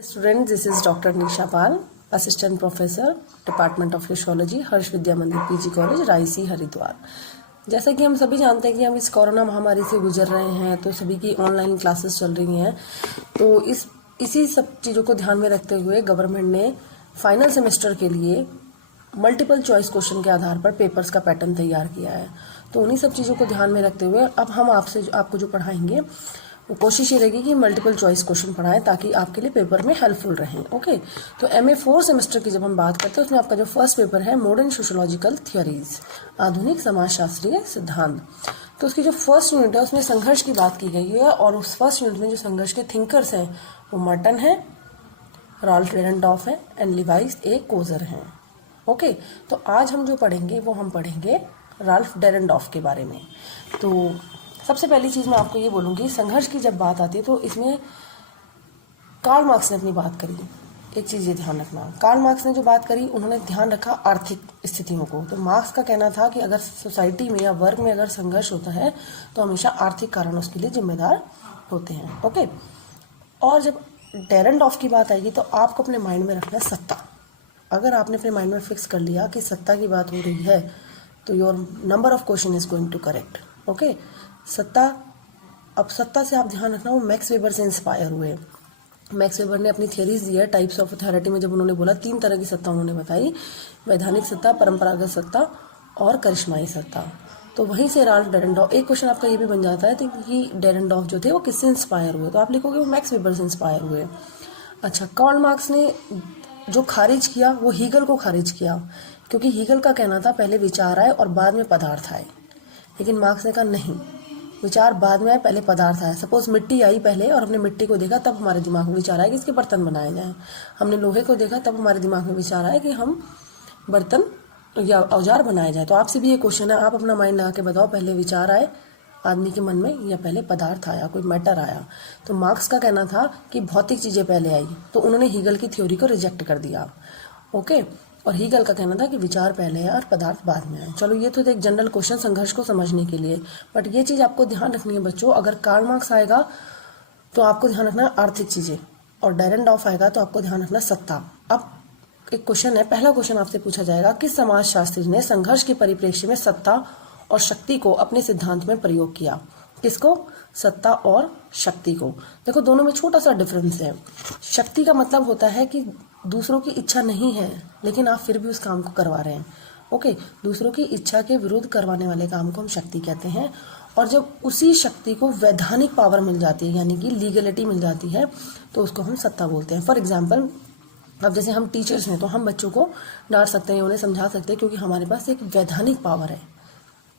Students, this is Dr. Nisha Pal, Assistant Professor, Department of Sociology, हर्ष विद्या मंदिर PG college Raisi Haridwar. जैसा कि हम सभी जानते हैं कि हम इस कोरोना महामारी से गुजर रहे हैं, तो सभी की ऑनलाइन क्लासेस चल रही हैं। तो इसी सब चीज़ों को ध्यान में रखते हुए गवर्नमेंट ने फाइनल सेमेस्टर के लिए मल्टीपल चॉइस क्वेश्चन के आधार पर पेपर्स का पैटर्न तैयार किया है। तो उन्हीं सब चीज़ों को ध्यान में रखते हुए अब हम आपको जो पढ़ाएंगे वो कोशिश ये रहेगी कि मल्टीपल चॉइस क्वेश्चन पढ़ाएं ताकि आपके लिए पेपर में हेल्पफुल रहें। ओके, तो MA 4 सेमेस्टर की जब हम बात करते हैं उसमें आपका जो फर्स्ट पेपर है मॉडर्न सोशियोलॉजिकल थियोरीज, आधुनिक समाजशास्त्रीय सिद्धांत। तो उसकी जो फर्स्ट यूनिट है उसमें संघर्ष की बात की गई है और उस फर्स्ट यूनिट में जो संघर्ष के थिंकर्स हैं वो मर्टन है, रॉल्फ डेरेनडॉर्फ है एंड लिवाइस ए कोजर हैं। ओके, तो आज हम जो पढ़ेंगे वो हम पढ़ेंगे रॉल्फ डेरेनडॉर्फ के बारे में। तो सबसे पहली चीज़ मैं आपको ये बोलूँगी, संघर्ष की जब बात आती है तो इसमें कार्ल मार्क्स ने अपनी बात करी। एक चीज़ ये ध्यान रखना, कार्ल मार्क्स ने जो बात करी उन्होंने ध्यान रखा आर्थिक स्थितियों को। तो मार्क्स का कहना था कि अगर सोसाइटी में या वर्ग में अगर संघर्ष होता है तो हमेशा आर्थिक कारण उसके लिए जिम्मेदार होते हैं। ओके, और जब डेरेनडॉर्फ की बात आएगी तो आपको अपने माइंड में रखना है सत्ता। अगर आपने अपने माइंड में फिक्स कर लिया कि सत्ता की बात हो रही है तो your number of question is going to correct. Okay, सत्ता, अब सत्ता से आप ध्यान रखना वो मैक्स वेबर से इंस्पायर हुए। मैक्स वेबर ने अपनी थियरीज दी है टाइप्स ऑफ अथॉरिटी में, जब उन्होंने बोला 3 तरह की सत्ता उन्होंने बताई, वैधानिक सत्ता, परंपरागत सत्ता और करिश्माई सत्ता। तो वहीं से रॉल्फ डेरेनडॉर्फ, एक क्वेश्चन आपका ये भी बन जाता है कि डेरेनडॉर्फ जो थे वो किससे इंस्पायर हुए, तो आप लिखोगे वो मैक्स वेबर से इंस्पायर हुए। अच्छा, कार्ल मार्क्स ने जो खारिज किया वो हीगल को खारिज किया, क्योंकि हीगल का कहना था पहले विचार आए और बाद में पदार्थ आए, लेकिन मार्क्स ने कहा नहीं, विचार बाद में आए पहले पदार्थ आया। सपोज मिट्टी आई पहले और हमने मिट्टी को देखा तब हमारे दिमाग में विचार आया कि इसके बर्तन बनाए जाएं। हमने लोहे को देखा तब हमारे दिमाग में विचार आया कि हम बर्तन या औजार बनाए जाए। तो आपसे भी ये क्वेश्चन है, आप अपना माइंड लगा के बताओ पहले विचार आए आदमी के मन में या पहले पदार्थ आया, कोई मैटर आया। तो मार्क्स का कहना था कि भौतिक चीज़ें पहले आई, तो उन्होंने हीगल की थ्योरी को रिजेक्ट कर दिया। ओके, और हीगल का कहना था कि विचार पहले है और पदार्थ बाद में आए। चलो, ये तो एक जनरल क्वेश्चन संघर्ष को समझने के लिए, बट ये चीज़ आपको ध्यान रखनी है बच्चों, अगर कार्ल मार्क्स आएगा तो आपको ध्यान रखना आर्थिक चीज़ें और डेरेनडॉर्फ आएगा तो आपको ध्यान रखना सत्ता। अब एक क्वेश्चन है, पहला क्वेश्चन आपसे पूछा जाएगा, किस समाजशास्त्री ने संघर्ष के परिप्रेक्ष्य में सत्ता और शक्ति को अपने सिद्धांत में प्रयोग किया? किसको? सत्ता और शक्ति को। देखो, दोनों में छोटा सा डिफरेंस है। शक्ति का मतलब होता है कि दूसरों की इच्छा नहीं है लेकिन आप फिर भी उस काम को करवा रहे हैं। ओके, दूसरों की इच्छा के विरुद्ध करवाने वाले काम को हम शक्ति कहते हैं। और जब उसी शक्ति को वैधानिक पावर मिल जाती है, यानी कि लीगलिटी मिल जाती है, तो उसको हम सत्ता बोलते हैं। फॉर एग्जाम्पल, अब जैसे हम टीचर्स हैं तो हम बच्चों को डांट सकते हैं, उन्हें समझा सकते हैं, क्योंकि हमारे पास एक वैधानिक पावर है।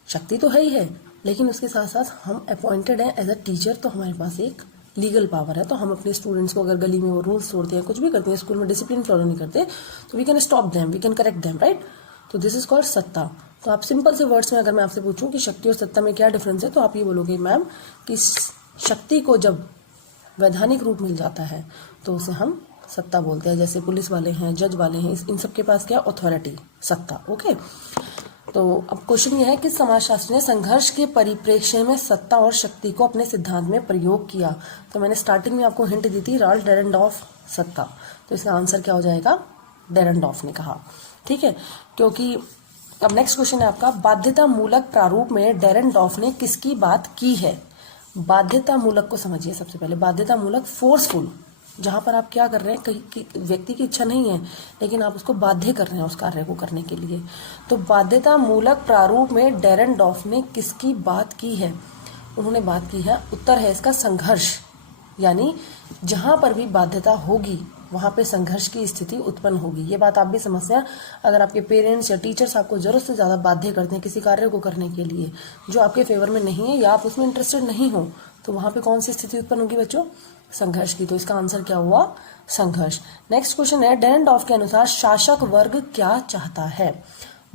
शक्ति तो है ही है, लेकिन उसके साथ साथ हम अपॉइंटेड हैं एज अ टीचर, तो हमारे पास एक लीगल पावर है। तो हम अपने स्टूडेंट्स को अगर गली में वो रूल्स तोड़ते हैं, कुछ भी करते हैं, स्कूल में डिसिप्लिन फॉलो नहीं करते, तो we can stop them, we can correct them, right. तो दिस इज कॉल्ड सत्ता। तो आप सिंपल से वर्ड्स में अगर मैं आपसे पूछूं कि शक्ति और सत्ता में क्या डिफरेंस है, तो आप ये बोलोगे मैम कि शक्ति को जब वैधानिक रूप मिल जाता है तो उसे हम सत्ता बोलते हैं। जैसे पुलिस वाले हैं, जज वाले हैं, इन सब के पास क्या अथॉरिटी, सत्ता। ओके, तो अब क्वेश्चन ये है कि समाजशास्त्री ने संघर्ष के परिप्रेक्ष्य में सत्ता और शक्ति को अपने सिद्धांत में प्रयोग किया। तो मैंने स्टार्टिंग में आपको हिंट दी थी, रॉल्फ डेरेनडॉर्फ, सत्ता। तो इसका आंसर क्या हो जाएगा? डेरेनडॉर्फ ने कहा, ठीक है। क्योंकि अब नेक्स्ट क्वेश्चन है आपका, बाध्यता मूलक प्रारूप में डेरेनडॉर्फ ने किसकी बात की है? बाध्यता मूलक को समझिए सबसे पहले। बाध्यता मूलक, फोर्सफुल, जहां पर आप क्या कर रहे हैं, कहीं व्यक्ति की इच्छा नहीं है लेकिन आप उसको बाध्य कर रहे हैं उस कार्य को करने के लिए। तो बाध्यता मूलक प्रारूप में डेरेनडॉर्फ ने किसकी बात की है? उन्होंने बात की है, उत्तर है इसका संघर्ष, यानी जहां पर भी बाध्यता होगी वहां पे संघर्ष की स्थिति उत्पन्न होगी। ये बात आप भी समझते हैं। अगर आपके पेरेंट्स या टीचर्स आपको जरूरत से ज्यादा बाध्य करते हैं किसी कार्य को करने के लिए जो आपके फेवर में नहीं है या आप उसमें इंटरेस्टेड नहीं हो, तो वहां पे कौन सी स्थिति उत्पन्न होगी बच्चों? संघर्ष की। तो इसका आंसर क्या हुआ? संघर्ष। नेक्स्ट क्वेश्चन है, डेरेनडॉर्फ के अनुसार शासक वर्ग क्या चाहता है?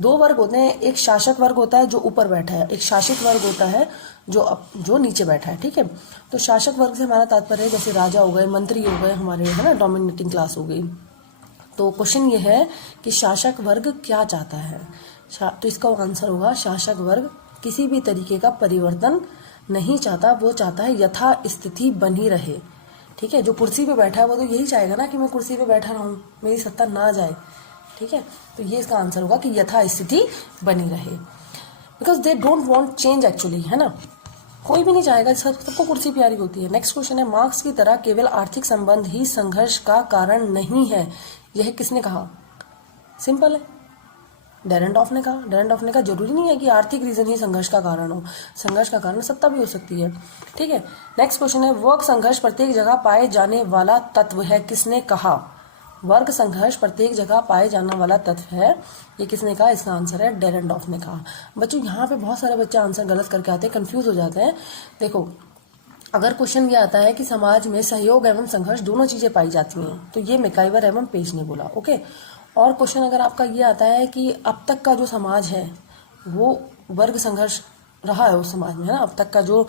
2 वर्ग होते हैं, एक शासक वर्ग होता है जो ऊपर बैठा है, एक शासित वर्ग होता है जो नीचे बैठा है, ठीक है। तो शासक वर्ग से हमारा तात्पर्य है जैसे राजा हो गए, मंत्री हो गए, हमारे है ना डोमिनेटिंग क्लास हो गई। तो क्वेश्चन ये है कि शासक वर्ग क्या चाहता है? तो इसका आंसर होगा, शासक वर्ग किसी भी तरीके का परिवर्तन नहीं चाहता, वो चाहता है यथा स्थिति बनी रहे। ठीक है, जो कुर्सी पे बैठा है वो तो यही चाहेगा ना कि मैं कुर्सी पे बैठा रहूं, मेरी सत्ता ना जाए। ठीक है, तो ये इसका आंसर होगा कि यथास्थिति बनी रहे, because they don't want change actually, है ना। कोई भी नहीं चाहेगा, सबको कुर्सी प्यारी होती है। नेक्स्ट क्वेश्चन है, मार्क्स की तरह केवल आर्थिक संबंध ही संघर्ष का कारण नहीं है, यह किसने कहा? सिंपल है, डेरेंडॉफ ने कहा। डेरेंडॉफ ने कहा जरूरी नहीं है कि आर्थिक रीजन ही संघर्ष का कारण हो, संघर्ष का कारण सत्ता भी हो सकती है। ठीक है, नेक्स्ट क्वेश्चन है, वर्ग संघर्ष प्रत्येक जगह पाए जाने वाला तत्व है, किसने कहा? वर्ग संघर्ष प्रत्येक जगह पाए जाने वाला तत्व है, ये किसने कहा? इसका आंसर है डेरेंडॉफ ने कहा। बच्चों यहाँ पे बहुत सारे बच्चे आंसर गलत करके आते हैं, कंफ्यूज हो जाते हैं। देखो, अगर क्वेश्चन ये आता है कि समाज में सहयोग एवं संघर्ष दोनों चीजें पाई जाती हैं, तो ये मैकाइवर एवं पेज ने बोला। ओके, और क्वेश्चन अगर आपका ये आता है कि अब तक का जो समाज है वो वर्ग संघर्ष रहा है उस समाज में, है ना, अब तक का जो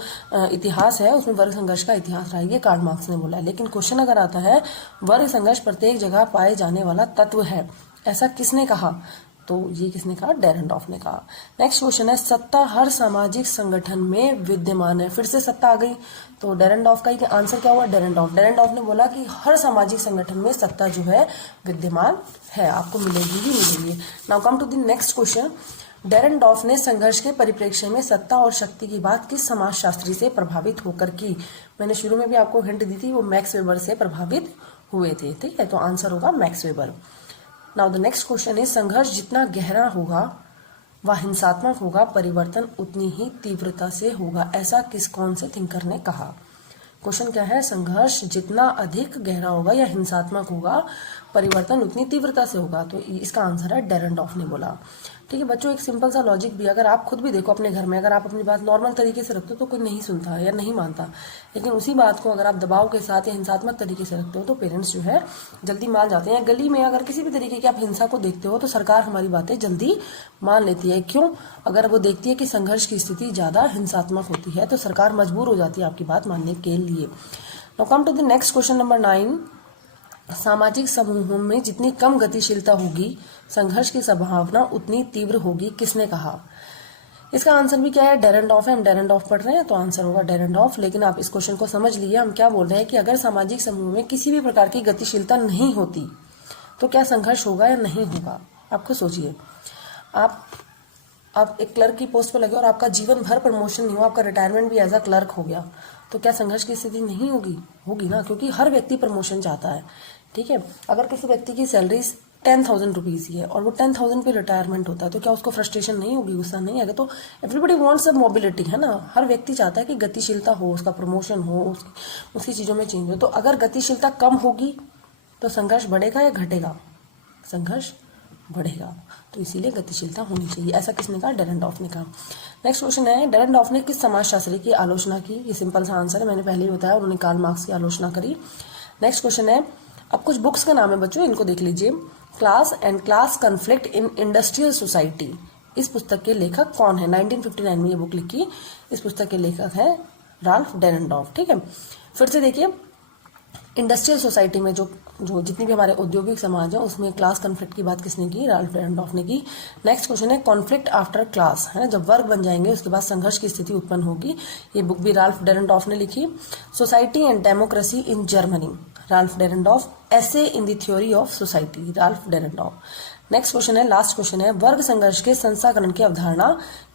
इतिहास है उसमें वर्ग संघर्ष का इतिहास रहा है, ये कार्ल मार्क्स ने बोला है। लेकिन क्वेश्चन अगर आता है वर्ग संघर्ष प्रत्येक जगह पाए जाने वाला तत्व है, ऐसा किसने कहा? तो ये किसने कहा? डेरेंडॉफ ने कहा। नेक्स्ट क्वेश्चन है, सत्ता हर सामाजिक संगठन में विद्यमान है, फिर से सत्ता आ गई, तो डेरेंडॉफ का ही आंसर क्या हुआ? डेरेंडॉफ ने बोला कि हर सामाजिक संगठन में सत्ता जो है विद्यमान है, आपको मिलेगी ही मिलेगी। Now come to the next question, Dahrendorf ने संघर्ष के परिप्रेक्ष्य में सत्ता और शक्ति की बात किस समाजशास्त्री से प्रभावित होकर की? मैंने शुरू में भी आपको हिंट दी थी, वो मैक्स वेबर से प्रभावित हुए थे। ठीक है, तो आंसर होगा max weber. Now the next question is, संघर्ष जितना गहरा होगा व हिंसात्मक होगा, परिवर्तन उतनी ही तीव्रता से होगा, ऐसा कौन से थिंकर ने कहा? क्वेश्चन क्या है? संघर्ष जितना अधिक गहरा होगा या हिंसात्मक होगा, परिवर्तन उतनी तीव्रता से होगा, तो इसका आंसर है डेरेंडॉफ ने बोला। ठीक है बच्चों, एक सिंपल सा लॉजिक भी, अगर आप खुद भी देखो अपने घर में, अगर आप अपनी बात नॉर्मल तरीके से रखते हो तो कोई नहीं सुनता या नहीं मानता, लेकिन उसी बात को अगर आप दबाव के साथ या हिंसात्मक तरीके से रखते हो तो पेरेंट्स जो है जल्दी मान जाते हैं। गली में अगर किसी भी तरीके की आप हिंसा को देखते हो तो सरकार हमारी बातें जल्दी मान लेती है। क्यों? अगर वो देखती है कि संघर्ष की स्थिति ज्यादा हिंसात्मक होती है तो सरकार मजबूर हो जाती है आपकी बात मानने के लिए। Now come to the next question number 9, सामाजिक समूहों में जितनी कम गतिशीलता होगी, संघर्ष की संभावना उतनी तीव्र होगी, किसने कहा? इसका आंसर भी क्या है? डेरेंडॉफ है, हम डेरेंडॉफ पढ़ रहे हैं तो आंसर होगा डेरेंडॉफ। लेकिन आप इस क्वेश्चन को समझ लिए, हम क्या बोल रहे हैं कि अगर सामाजिक समूह में किसी भी प्रकार की गतिशीलता नहीं होती तो क्या संघर्ष होगा या नहीं होगा? आप खुद सोचिए, आप एक क्लर्क की पोस्ट पर लगे और आपका जीवन भर प्रमोशन नहीं हुआ, आपका रिटायरमेंट भी एज अ क्लर्क हो गया, तो क्या संघर्ष की स्थिति नहीं होगी? होगी ना, क्योंकि हर व्यक्ति प्रमोशन चाहता है। ठीक है, अगर किसी व्यक्ति की सैलरी 10,000 रुपीज ही है और वो 10,000 पे रिटायरमेंट होता है तो क्या उसको फ्रस्ट्रेशन नहीं होगी, गुस्सा नहीं आएगा? तो एवरीबडी वांट्स अ मोबिलिटी, है ना, हर व्यक्ति चाहता है कि गतिशीलता हो, उसका प्रमोशन हो, उसकी चीजों में चेंज हो। तो अगर गतिशीलता कम होगी तो संघर्ष बढ़ेगा या घटेगा? संघर्ष बढ़ेगा, तो इसीलिए गतिशीलता होनी चाहिए, ऐसा किसने कहा? डेरेंडॉफ ने कहा। नेक्स्ट क्वेश्चन है, डेरेंडॉफ ने किस समाजशास्त्री की आलोचना की? ये सिंपल सा आंसर है, मैंने पहले ही बताया, उन्होंने कार्ल मार्क्स की आलोचना करी। नेक्स्ट क्वेश्चन है, अब कुछ बुक्स का नाम है बच्चों, इनको देख लीजिए। Class and class conflict in industrial society, इस पुस्तक के लेखक कौन है? 1959 में ये बुक लिखी, इस पुस्तक के लेखक है राल्फ डेरेंडॉफ। ठीक है, फिर से देखिए, इंडस्ट्रियल सोसाइटी में जो जितनी भी हमारे औद्योगिक समाज है उसमें क्लास कॉन्फ्लिक्ट की बात किसने की? राल्फ डेरेंडॉफ ने की। नेक्स्ट क्वेश्चन है, कॉन्फ्लिक्ट आफ्टर क्लास, है ना, जब वर्ग बन जाएंगे उसके बाद संघर्ष की स्थिति उत्पन्न होगी, ये बुक भी राल्फ डेरेंडॉफ ने लिखी। Society and democracy in Germany, Ralf Dahrendorf. Essay in the theory of society, Ralf Dahrendorf. Next question है, लास्ट क्वेश्चन है, वर्ग संघर्ष के संस्थाकरण की अवधारणा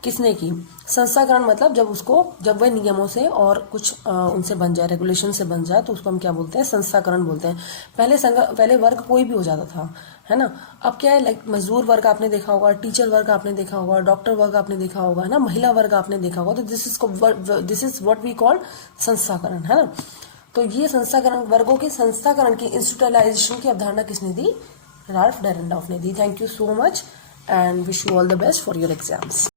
किसने की? संस्थाकरण मतलब जब वह नियमों से और कुछ उनसे बन जाए, रेगुलेशन से बन जाए, तो उसको हम क्या बोलते हैं? संस्थाकरण बोलते हैं। पहले वर्ग कोई भी हो जाता था, है ना, अब क्या है, लाइक मजदूर वर्ग आपने देखा होगा, टीचर वर्ग आपने देखा होगा, डॉक्टर वर्ग आपने देखा होगा, है ना, महिला वर्ग आपने देखा होगा, तो this is what we call संस्थाकरण, है ना। तो ये संस्थाकरण, वर्गों के संस्थाकरण की, इंस्टीट्यूशनलाइजेशन की अवधारणा किसने दी? राल्फ डेरेंडॉफ ने दी। Thank you so much and wish you all the best for your exams.